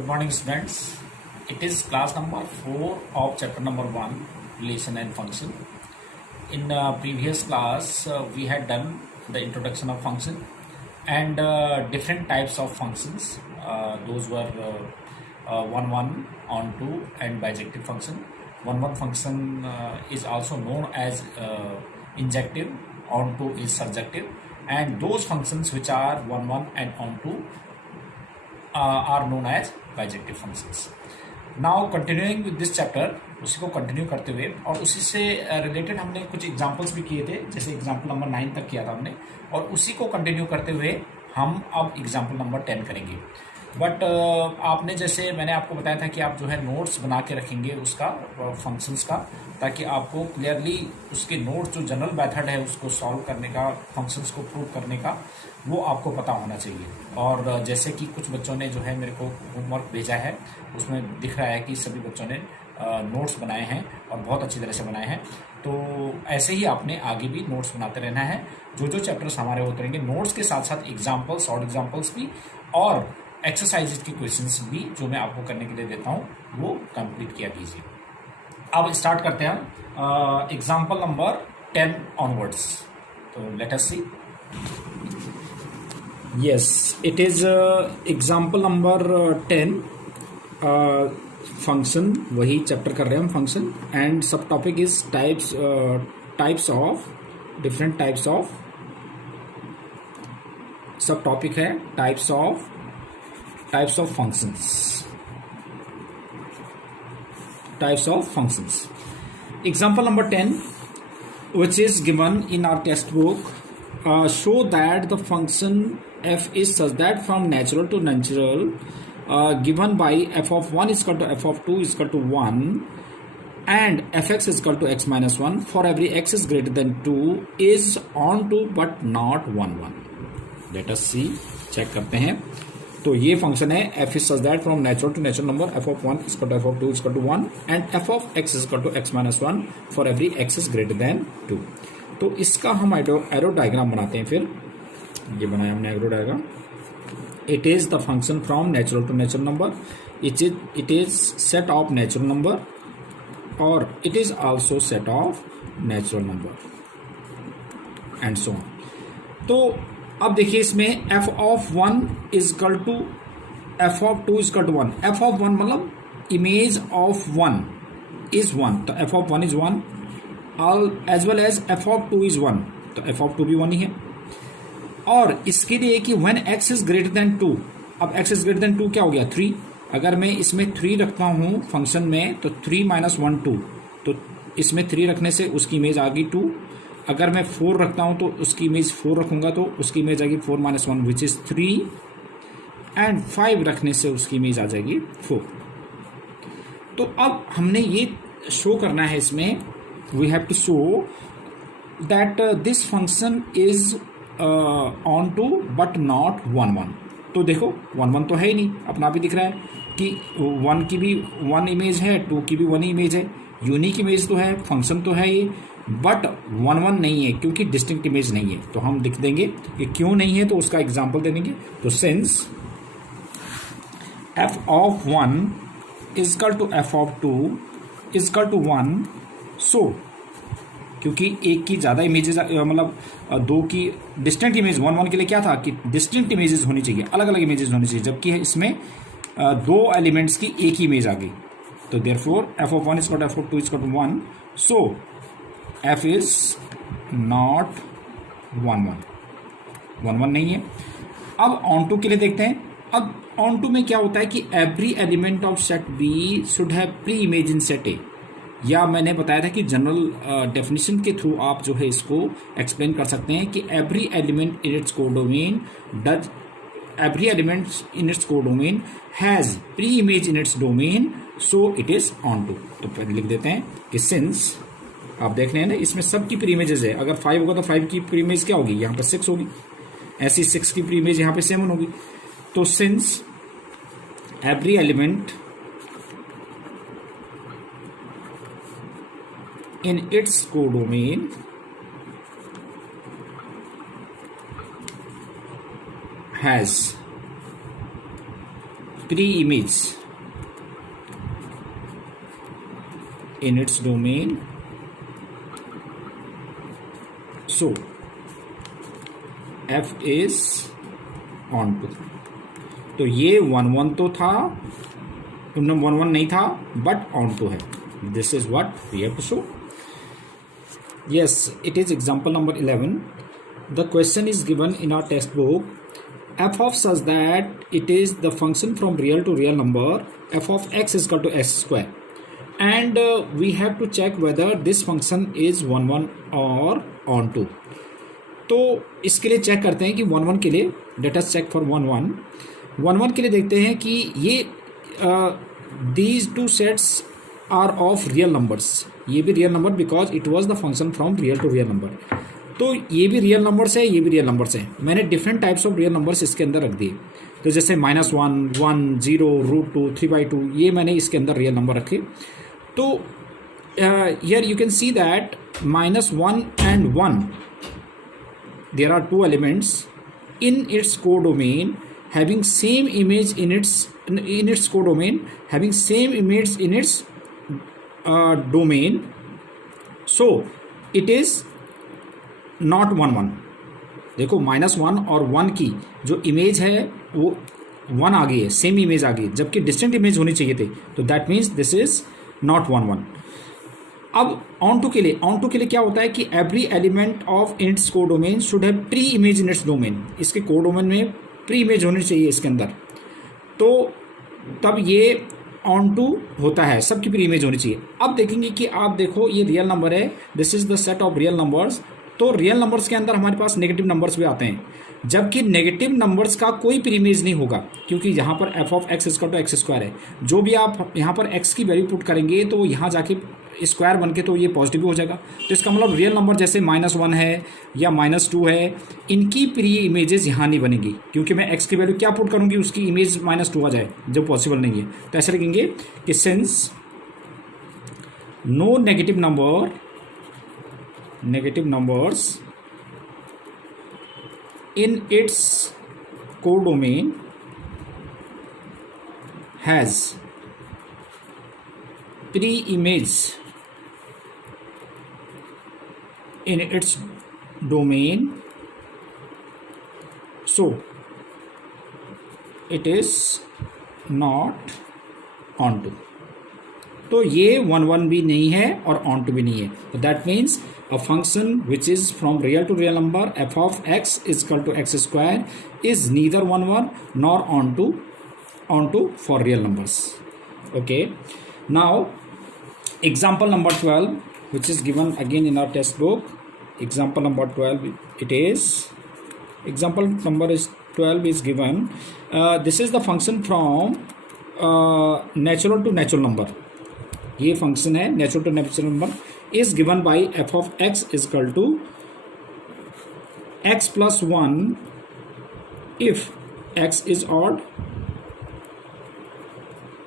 Good morning, students. It is class number 4 of chapter number 1, relation and function. In previous class, we had done the introduction of function and different types of functions. Those were one, on to, and bijective function. One function is also known as injective, on to is surjective, and those functions which are one and on to are known as bijective functions. Now continuing with this chapter, उसी को continue करते हुए और उसी से related हमने कुछ examples भी किए थे, जैसे एग्जांपल नंबर 9 तक किया था हमने, और उसी को कंटिन्यू करते हुए हम अब एग्जांपल नंबर 10 करेंगे. बट आपने जैसे मैंने आपको बताया था कि आप जो है नोट्स बना के रखेंगे उसका फंक्शंस का, ताकि आपको क्लियरली उसके नोट्स जो जनरल मेथड है उसको सॉल्व करने का, फंक्शंस को प्रूव करने का, वो आपको पता होना चाहिए. और जैसे कि कुछ बच्चों ने जो है मेरे को होमवर्क भेजा है, उसमें दिख रहा है कि सभी बच्चों ने नोट्स बनाए हैं और बहुत अच्छी तरह से बनाए हैं. तो ऐसे ही आपने आगे भी नोट्स बनाते रहना है. जो जो चैप्टर्स हमारे होते रहेंगे, नोट्स के साथ साथ एग्जाम्पल्स, शॉर्ट एग्जाम्पल्स भी और एक्सरसाइजेज की क्वेश्चंस भी जो मैं आपको करने के लिए देता हूँ वो कंप्लीट किया कीजिए. अब स्टार्ट करते हैं हम एग्जाम्पल नंबर 10 ऑनवर्ड्स. तो let us see. Yes, it is example number 10 function. वही चैप्टर कर रहे हैं हम function, and sub topic is types of different types of, sub topic है types of functions. Example number 10 which is given in our textbook, show that the function f is such that from natural to natural, given by f of 1 is equal to f of 2 is equal to 1 and fx is equal to x minus 1 for every x is greater than 2 is on to but not 1. Let us see, check करते हैं. तो ये function है f is such that from natural to natural number f of 1 is equal to f of 2 is equal to 1 and f of x is equal to x minus 1 for every x is greater than 2. तो इसका हम arrow diagram बनाते हैं. फिर ये बनाया हमने arrow diagram. It is the function from natural to natural number. It is set of natural number और it is also set of natural number and so on. तो अब देखिए इसमें f of 1 is equal to f of 2 is equal to 1. f of 1 मतलब image of 1 is 1, तो f of 1 is 1 as well as f of 2 is 1, तो f of 2 भी 1 ही है. और इसके लिए कि when x is greater than 2, अब x is greater than 2 क्या हो गया 3. अगर मैं इसमें 3 रखता हूँ फंक्शन में तो 3 minus 1 2, तो इसमें 3 रखने से उसकी इमेज आ गई 2. अगर मैं 4 रखता हूं तो उसकी इमेज 4 रखूंगा तो उसकी इमेज आएगी 4 minus 1 विच इज 3 एंड 5 रखने से उसकी इमेज आ जाएगी 4. तो अब हमने ये शो करना है इसमें, we have to show that this function is onto but not 1. तो देखो 1 तो है ही नहीं, अपना भी दिख रहा है कि 1 की भी 1 इमेज है, 2 की भी 1 इमेज है, यूनिक इमेज तो है, फंक्शन तो है ये, बट 1 नहीं है क्योंकि डिस्टिंक्ट इमेज नहीं है. तो हम लिख देंगे कि क्यों नहीं है, तो उसका एग्जांपल दे देंगे. तो since f of 1 is equal to f of 2 is equal to 1, सो क्योंकि एक की ज़्यादा इमेजेस, मतलब 2 की डिस्टिंक्ट इमेज 1 के लिए क्या था कि डिस्टिंक्ट इमेजेस होनी चाहिए, अलग अलग इमेजेस होनी चाहिए, जबकि इसमें 2 एलिमेंट्स की एक ही इमेज आ गई. तो therefore f of 1 is equal to f of 2 is equal to 1, so f is not 1 नहीं है. अब ऑन टू के लिए देखते हैं. अब ऑन टू में क्या होता है कि every element of set B should have pre image in set A, या मैंने बताया था कि जनरल डेफिनेशन के थ्रू आप जो है इसको एक्सप्लेन कर सकते हैं कि every element in its codomain has pre image in its domain, so it is onto. तो पहले लिख देते हैं कि सिंस, आप देख रहे हैं ना इसमें सब की प्री इमेजेस है. अगर 5 होगा तो 5 की प्री इमेज क्या होगी, यहाँ पर 6 होगी. ऐसी 6 की प्री इमेज यहाँ पे 7 होगी. तो since every element in its codomain has pre-image in its domain, so f is onto. तो ये 1 1 तो था, 1 1 नहीं था, बट onto है. This is what we have to show. Yes, it is example number 11. The question is given in our textbook. F of such that it is the function from real to real number, f of x is equal to x square, and we have to check whether this function is 1 1 or onto. तो इसके लिए check करते हैं कि 1 1 के लिए, let us check for 1 1 के लिए देखते हैं कि ये these two sets are of real numbers. ये भी real number because it was the function from real to real number. तो ये भी रियल नंबर्स है, ये भी रियल नंबर्स है. मैंने different types of real numbers इसके अंदर रख दिए. तो जैसे -1 1 0 √2 3/2 ये मैंने इसके अंदर रियल नंबर रखे. तो here you can see that -1 and 1 there are two elements in its codomain having same image in its codomain having same image in its domain, so it is not 1 1. देखो -1 और 1 की जो image है वो 1 आ गई है, सेम इमेज आ गई, जबकि डिस्टेंट इमेज होनी चाहिए थे. तो that means this is not 1 1. अब ऑन टू के लिए क्या होता है कि every element of its codomain should have pre image in its domain. इसके कोडोमेन में प्री इमेज होनी चाहिए इसके अंदर, तो तब ये ऑन टू होता है, सबकी प्री इमेज होनी चाहिए. अब देखेंगे कि आप देखो ये रियल नंबर है, this is the set of real numbers. तो रियल नंबर्स के अंदर हमारे पास नेगेटिव नंबर्स भी आते हैं, जबकि नेगेटिव नंबर्स का कोई प्री इमेज नहीं होगा, क्योंकि यहाँ पर f of x equal to x square है. जो भी आप यहाँ पर x की वैल्यू पुट करेंगे तो यहाँ जाके स्क्वायर बन के तो ये पॉजिटिव हो जाएगा. तो इसका मतलब रियल नंबर जैसे -1 है या -2 है, इनकी प्री इमेजेस यहाँ नहीं बनेगी, क्योंकि मैं x की वैल्यू क्या पुट करूँगी उसकी इमेज -2 आ जाए, जो पॉसिबल नहीं है. तो ऐसे लिखेंगे कि since no negative numbers in its codomain has pre-image in its domain, so it is not onto. तो ये 1 1 भी नहीं है और onto भी नहीं है. तो that means a function which is from real to real number f of x is equal to x square is neither 1 1 nor onto for real numbers. Okay, now example number 12, which is given again in our textbook. Example number 12, it is example number is 12 is given. This is the function from natural to natural number. ये function है natural to natural number, is given by f of x is equal to x plus 1 if x is odd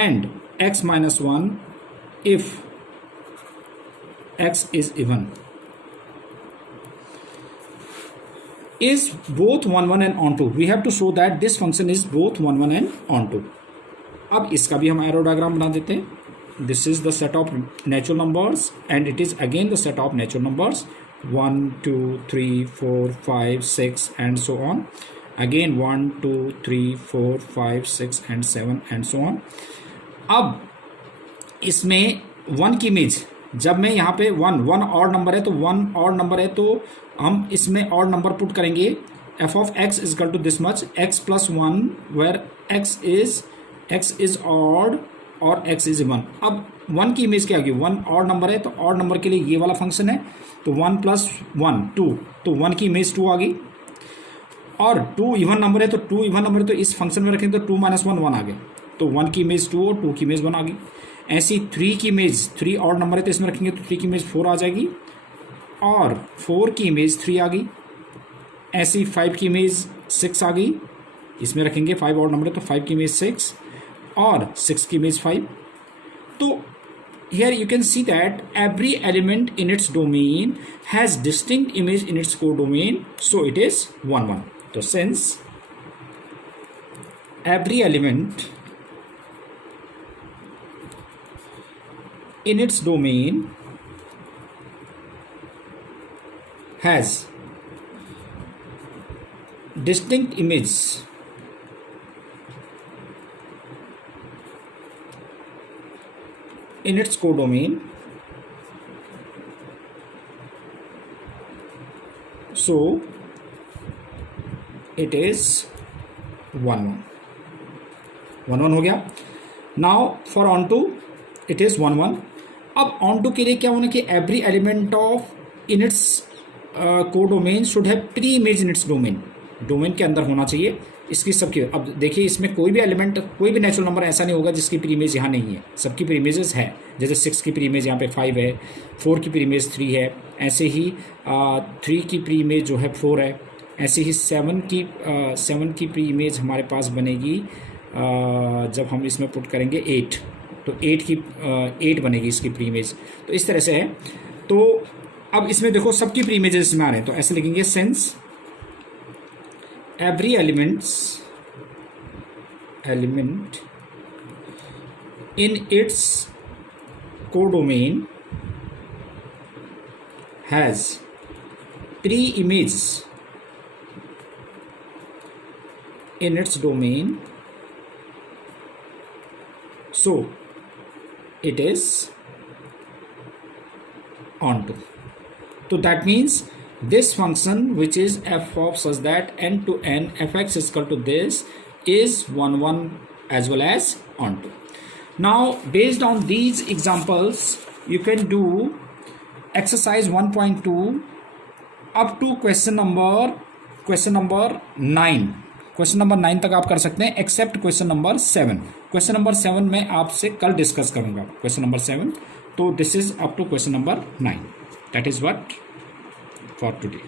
and x minus 1 if x is even. Is both 1 1 and onto. We have to show that this function is both 1 1 and onto. अब इसका भी हम arrow diagram बना देते हैं. This is the set of natural numbers and it is again the set of natural numbers 1 2 3 4 5 6 and so on. Again 1 2 3 4 5 6 and 7 and so on. अब इसमें 1 की इमेज, जब मैं यहाँ पे 1 ऑड नंबर है तो 1 ऑड नंबर है तो हम इसमें ऑड नंबर पुट करेंगे. f of x is equal to this much x plus 1 where x is odd और x इज 1. अब 1 की इमेज क्या होगी, 1 ऑड नंबर है तो ऑड नंबर के लिए ये वाला फंक्शन है, तो 1 प्लस 1 2, तो 1 की इमेज 2 आ गई. और 2 इवन नंबर है तो 2 इवन नंबर है तो इस फंक्शन में रखें तो 2 - 1 1 आ गया, तो 1 की इमेज 2 और 2 की इमेज 1 आ गई. ऐसी 3 की इमेज 3 ऑड नंबर है तो इसमें रखेंगे तो 3 की इमेज 4 आ जाएगी और 4 की इमेज 3 आ गई. ऐसी 5 की इमेज 6 आ गई, इसमें रखेंगे 5 ऑड नंबर है तो 5 की इमेज 6 और 6 की इमेज 5. तो here you can see that every element in its domain has distinct image in its codomain, so it is 1 1. So since every element in its domain has distinct image in its codomain, so it is 1 1 हो गया. Now for onto it is 1 1. अब on to के लिए क्या होना कि every element of in its codomain should have pre image in its domain. Domain के अंदर होना चाहिए इसकी सबकी. अब देखिए इसमें कोई भी एलिमेंट, कोई भी नेचुरल नंबर ऐसा नहीं होगा जिसकी प्री इमेज यहाँ नहीं है. सबकी प्री इमेजेस है. जैसे 6 की प्री इमेज यहाँ पे 5 है, 4 की प्री इमेज 3 है, ऐसे ही 3 की प्री इमेज जो है 4 है, ऐसे ही 7 की प्री इमेज हमारे पास बनेगी जब हम इसमें पुट करेंगे 8, तो 8 बनेगी इसकी प्री इमेज. तो इस तरह से है. तो अब इसमें देखो सबकी प्री इमेजेस इसमें आ रहे हैं, तो ऐसे लिखेंगे since every element in its codomain has pre-image in its domain, so it is onto. So that means this function which is f of such that n to n fx is equal to this is 1 1 as well as onto. Now based on these examples you can do exercise 1.2 up to question number 9. Question number 9 तक आप कर सकते हैं except question number 7. Question number 7 मैं आपसे कल discuss करूंगा question number 7. तो this is up to question number 9. That is what for today.